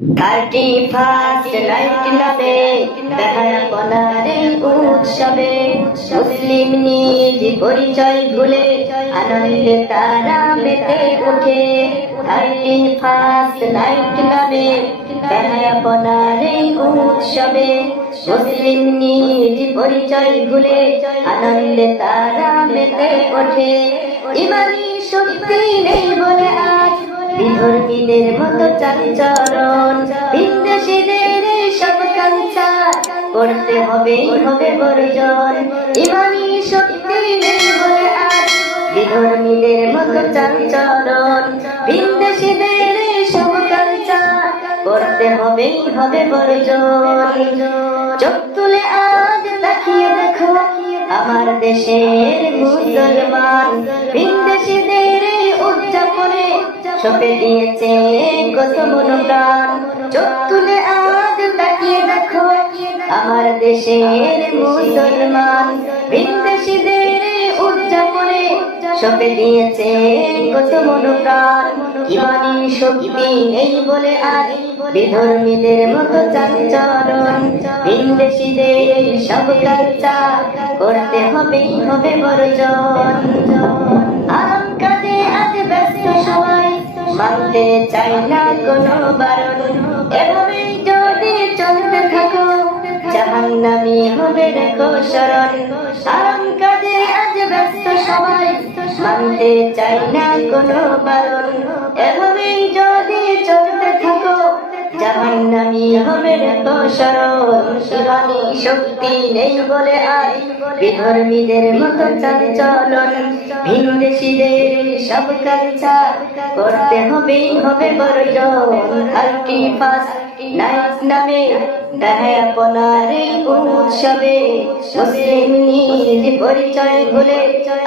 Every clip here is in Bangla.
থার্টি ফার্স্ট নাইট নামে দেখায় পনারে উৎসবে। মুসলিম নিজ পরিচয় ভুলে আনন্দে তারা মেতে ওঠে। থার্টি ফার্স্ট নাইট নামে দেখায় পনারে উৎসবে। মুসলিম নিজ পরিচয় ভুলে আনন্দে তারা মেতে ইমানি শক্তি নেই বিধর্মীদের মতো চালচরণ বিদেশিদের এই সব কালচা করতে হবে হবে বর্জন। ইমানি শক্তি বলে আজ বিধর্মীদের মতো চালচরণ বিদেশিদের সব কালচা করতে হবে হবে বর্জন। চোখ তুলে আজ তাকিয়ে দেখো, আমার দেশের মুসলমান। উদযাপনে সপে দিয়েছে কত মনোপ্রাণ। চোখ তুলে আজ তাকিয়ে দেখো, আমার দেশের মুসলমান। বিদেশিদের উদযাপনে সপে দিয়েছে কত মনোপ্রাণ। ইমানি শক্তি নেই বলে আজ বিধর্মীদের মতো চাঞ্চরণ বিদেশিদের সব কালচা করতে হবে হবে বর্জন মানতে চাই না কোনো বারণ? এভাবেই যদি চলতে থাকো, জাহান্নামি হবে দেখো শরণ। শরণ কাজে আজ ব্যস্ত সবাই, মানতে চাই না কোনো বারণ। এভাবেই যদি চলতে জাহান্নামি দেখো শরণ শিবানী শক্তি নেই বলে আজ বিধর্মীদের মতো চালচলন ভিনদেশীদের সব কালচা করতে হবে হবে থার্টি ফার্স্ট নাইট নামে উৎসবে মুসলিম পরিচয় ভুলে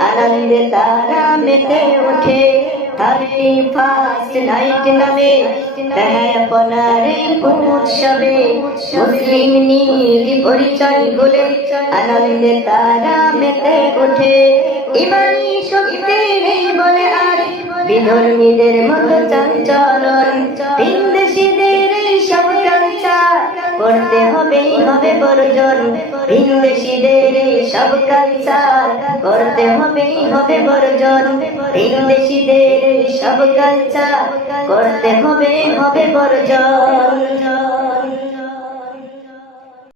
আনন্দে তারা মেতে ওঠে। থার্টি ফার্স্ট নাইট নামে আপনার উৎসবে মুসলিম নিজ পরিচয় ভুলে আনন্দে তারা মেতে ওঠে ইমানি শক্তি নেই বলে আর বিধর্মীদের মতো চাঞ্চলন ভিনদেশীদের এই সব কালচা করতে হবে বর্জন ভিনদেশিদের সব কালচার করতে হবে হবে বর্জন। ভিনদেশিদের সব কালচার করতে হবে হবে বর্জন।